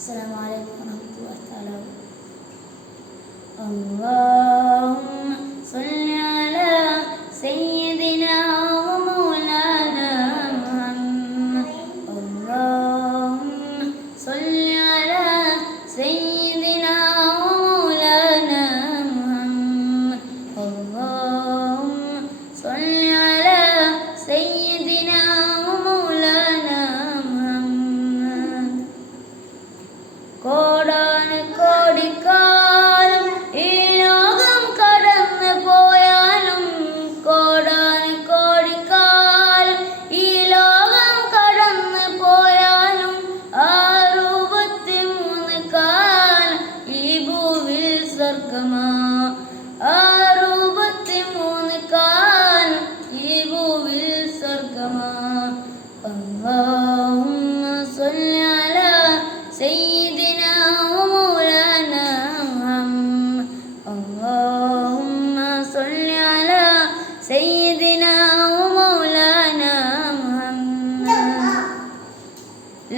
Assalamualaikum warahmatullahi wabarakatuh. Allah. സ്വർഗമാ ആ രൂപത്തി മൂന്ന് കാൽ ഈ ഭൂവിൽ സ്വർഗമാ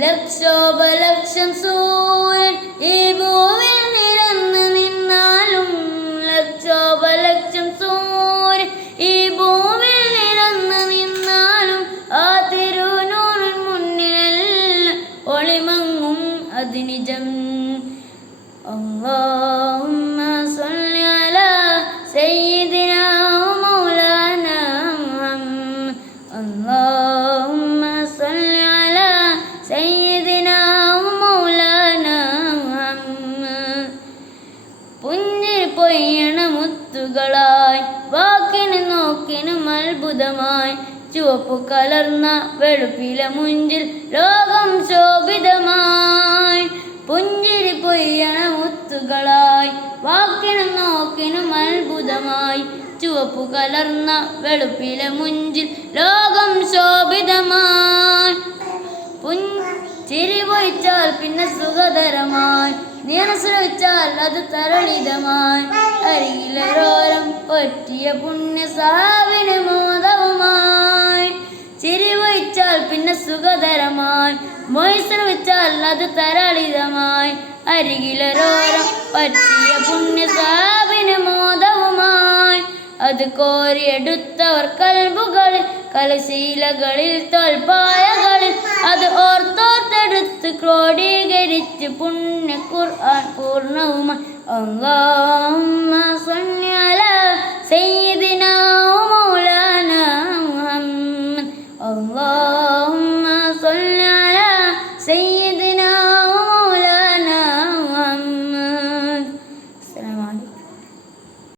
ലക്ഷോപലക്ഷം സൂ അതിനിജം اللهم صل على سيدنا ومولانا محمد اللهم صل على سيدنا ومولانا محمد പുഞ്ചിരി പൊയ്യണ മുത്തുകളായി വാക്കിന് നോക്കിനും അത്ഭുതമായി ചുവപ്പു കലർന്ന വെളുപ്പില മുഞ്ചിൽ ലോകം ശോഭിതമായി. പുഞ്ചിരി പൊയ്യണ മുത്തുകളായി വാക്കിനും നോക്കിനും അത്ഭുതമായി. ചുവപ്പു കലർന്ന വെളുപ്പില മുഞ്ചിൽ ലോകം ശോഭിതമായി. ചിരി പൊയിച്ചാൽ പിന്നെ സുഖതരമായി. നിറശ്രവിച്ചാൽ അത് തരളിതമായി. അരിയിലോരം പറ്റിയ പുണ്യ സാവിന് മോദവുമായി സുഖതരമായി മൊയ്ശ്രവിച്ചാൽ അത് തരളിതമായി. അരികിലരോരം പറ്റിയ പുണ്യ സാവിന് മോദവുമായി. അത് കോരിയെടുത്തവർ കൽബുകളിൽ കലശീലകളിൽ തോൽപ്പായകളിൽ. അത് ഓർത്തോർത്തെടുത്ത് ക്രോഡീകരിച്ച് പുണ്യ ഖുർആൻ പൂർണവുമായി അല്ലാഹുമ്മ